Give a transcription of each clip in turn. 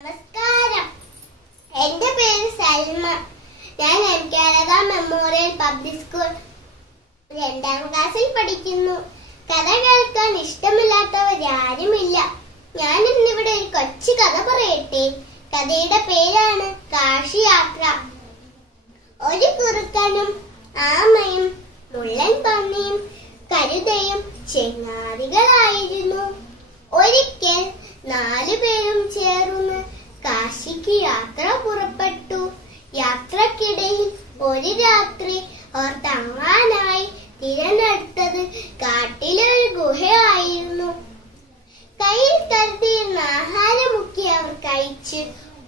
നമസ്കാരം. എന്റെ പേര് സൽമ. ഞാൻ എംകേലക മെമ്മോറിയൽ പബ്ലിക് സ്കൂൾ 2ാം ക്ലാസ്സിൽ പഠിക്കുന്നു. കഥ കേൾക്കാൻ ഇഷ്ടമില്ലാത്തവരാരുമില്ല. ഞാൻ ഇന്നിവിടെ ഒരു കൊച്ചു കഥ പറയട്ടെ. കഥയുടെ പേരാണ് കാശിയാത്ര. ഒരു കുറുക്കനും ആമയും മുള്ളൻ പന്നിയും കഴുതയും ചെങ്ങാതികളായിരുന്നു. ഒരിക്കൽ 4 പേരും ചേർന്ന് കാശിക്ക് യാത്ര പുറപ്പെട്ടു. യാത്രക്കിടയിൽ ഒരു രാത്രി അവർ തങ്ങാനായി തിരഞ്ഞെടുത്തത് കാട്ടിലൊരു ഗുഹയായിരുന്നു. കയ്യിൽ കരുതിയിരുന്ന ആഹാരമൊക്കെ അവർ കഴിച്ച്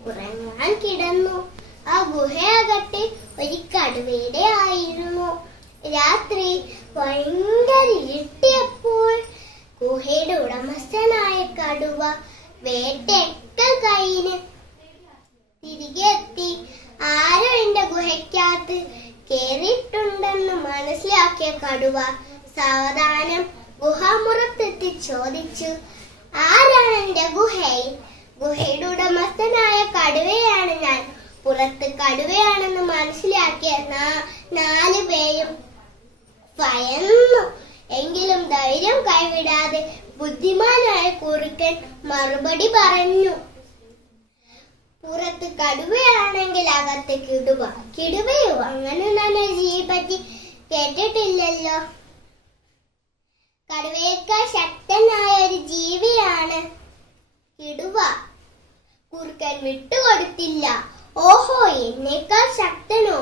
ഉറങ്ങാൻ കിടന്നു. ആ ഗുഹയകട്ടെ ഒരു കടുവയുടെ ആയിരുന്നു. രാത്രി ഭയങ്കര ഇരുട്ടിയപ്പോൾ ഗുഹയുടെ ഉടമസ്ഥനായ കടുവ വേട്ടയൊക്കെ കഴിഞ്ഞ് തിരികെ എത്തി. ആരോ എന്റെ ഗുഹയ്ക്കകത്ത് കേറിയിട്ടുണ്ടെന്ന് മനസ്സിലാക്കിയ കടുവ സാവധാനം ഗുഹാമുറത്തെത്തി ചോദിച്ചു, ആരാണ് എന്റെ ഗുഹയിൽ? ഗുഹയുടെ ഉടമസ്ഥനായ കടുവയാണ് ഞാൻ. പുറത്ത് കടുവയാണെന്ന് മനസ്സിലാക്കിയ 4 പേരും ഭയന്നു. എങ്കിലും ധൈര്യം കൈവിടാതെ ബുദ്ധിമാനായ കുറുക്കൻ മറുപടി പറഞ്ഞു, പുറത്ത് കടുവയാണെങ്കിൽ അകത്ത് കിടുവ. കിടുവയോ? അങ്ങനെ തന്നെ ജീവിയെ പറ്റി കേട്ടിട്ടില്ലല്ലോ. കടുവയേക്കാൾ ശക്തനായ ഒരു ജീവിയാണ് കിടുവ. കുറുക്കൻ വിട്ടുകൊടുത്തില്ല. ഓഹോ, എന്നേക്കാൾ ശക്തനോ?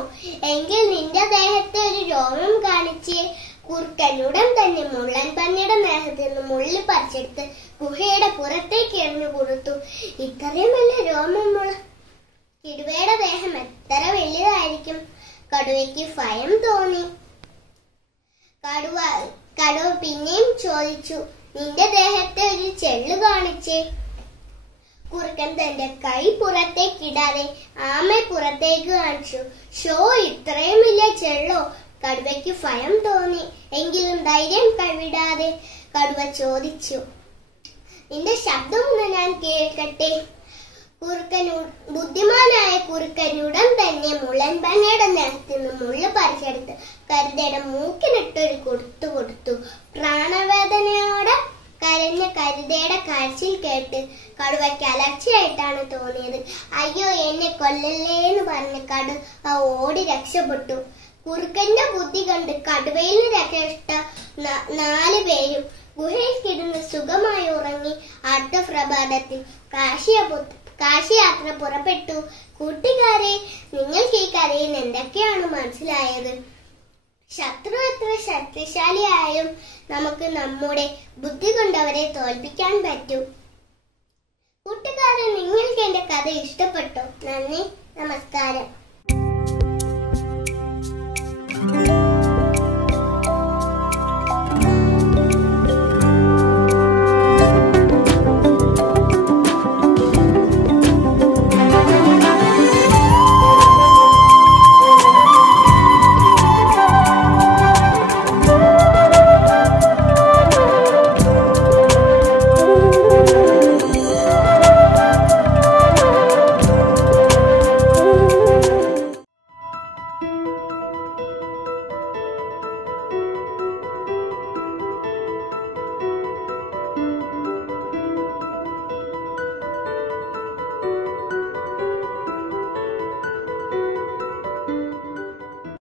എങ്കിൽ നിന്റെ ദേഹത്തെ ഒരു രോമം കാണിച്ച്. കുറുക്കൻ ഉടൻ തന്നെ മുള്ളൻ പന്നിയുടെ ദേഹത്ത് നിന്ന് മുള്ളി പറിച്ചെടുത്ത് ഗുഹയുടെ പുറത്തേക്ക് എറിഞ്ഞു കൊടുത്തു. ഇത്രയും വലിയ രോമമുള്ള കിടുവയുടെ ദേഹം എത്ര വലുതായിരിക്കും? കടുവയ്ക്ക് ഭയം തോന്നി. കടുവ പിന്നെയും ചോദിച്ചു, നിന്റെ ദേഹത്തെ ഒരു ചെള്ളു കാണിച്ചേ. കുറുക്കൻ തന്റെ കൈ പുറത്തേക്കിടാതെ ആമയെ പുറത്തേക്ക് കാണിച്ചു. ഷോ, ഇത്രയും വലിയ ചെള്ളോ? കടുവയ്ക്ക് ഭയം തോന്നി. എങ്കിലും ധൈര്യം കൈവിടാതെ കടുവ ചോദിച്ചു, നിന്റെ ശബ്ദമൊന്ന് ഞാൻ കേൾക്കട്ടെ. ബുദ്ധിമാനായ കുറുക്കൻ ഉടൻ തന്നെ മുള്ളൻ പന്നിയുടെ ദേഹത്ത് നിന്ന് മുള്ളു പറിച്ചെടുത്ത് കരുതയുടെ മൂക്കിനിട്ടൊരു കൊടുത്തു. പ്രാണവേദനയോടെ കരഞ്ഞ കരുതയുടെ കരച്ചിൽ കേട്ട് കടുവയ്ക്ക് അലർച്ചയായിട്ടാണ് തോന്നിയത്. അയ്യോ, എന്നെ കൊല്ലല്ലേന്ന് പറഞ്ഞ് കടുവ ഓടി രക്ഷപ്പെട്ടു. കുറുക്കന്റെ ബുദ്ധി കണ്ട് കടുവയിൽ രക്ഷപ്പെട്ട 4 പേരും ഗുഹയിൽ കിടന്ന് സുഖമായി ഉറങ്ങി. അടുത്ത പ്രഭാതത്തിൽ കാശിയാത്ര പുറപ്പെട്ടു. കൂട്ടുകാരെ, നിങ്ങൾക്ക് ഈ കഥയിൽ എന്തൊക്കെയാണ് മനസ്സിലായത്? ശത്രു എത്ര ശക്തിശാലിയായും നമുക്ക് നമ്മുടെ ബുദ്ധി കൊണ്ട് അവരെ തോൽപ്പിക്കാൻ പറ്റും. കൂട്ടുകാരെ, നിങ്ങൾക്ക് എന്റെ കഥ ഇഷ്ടപ്പെട്ടോ? നന്ദി, നമസ്കാരം.